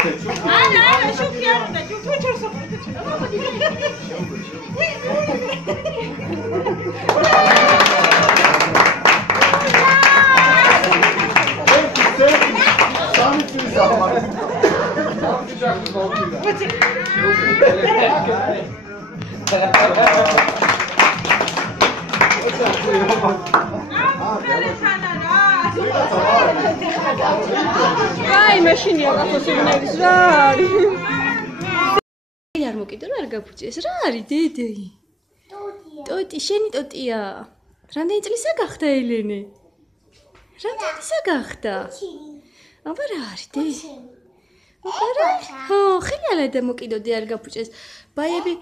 არა, შუქი არ უნდა, ჩუჩურს აი, მაშინია გახოსებნების რა არის? არ მოკიდო რა არ გაფუჭეს რა არის დედი? ტოტი, შენი ტოტია. რამდენი წლისა გახდა ელენე? რამდენი წლისა გახდა? აბა რა არის დედი? აბა რა? ხო, ხელი არ და მოკიდოდი არ გაფუჭეს. ბაიები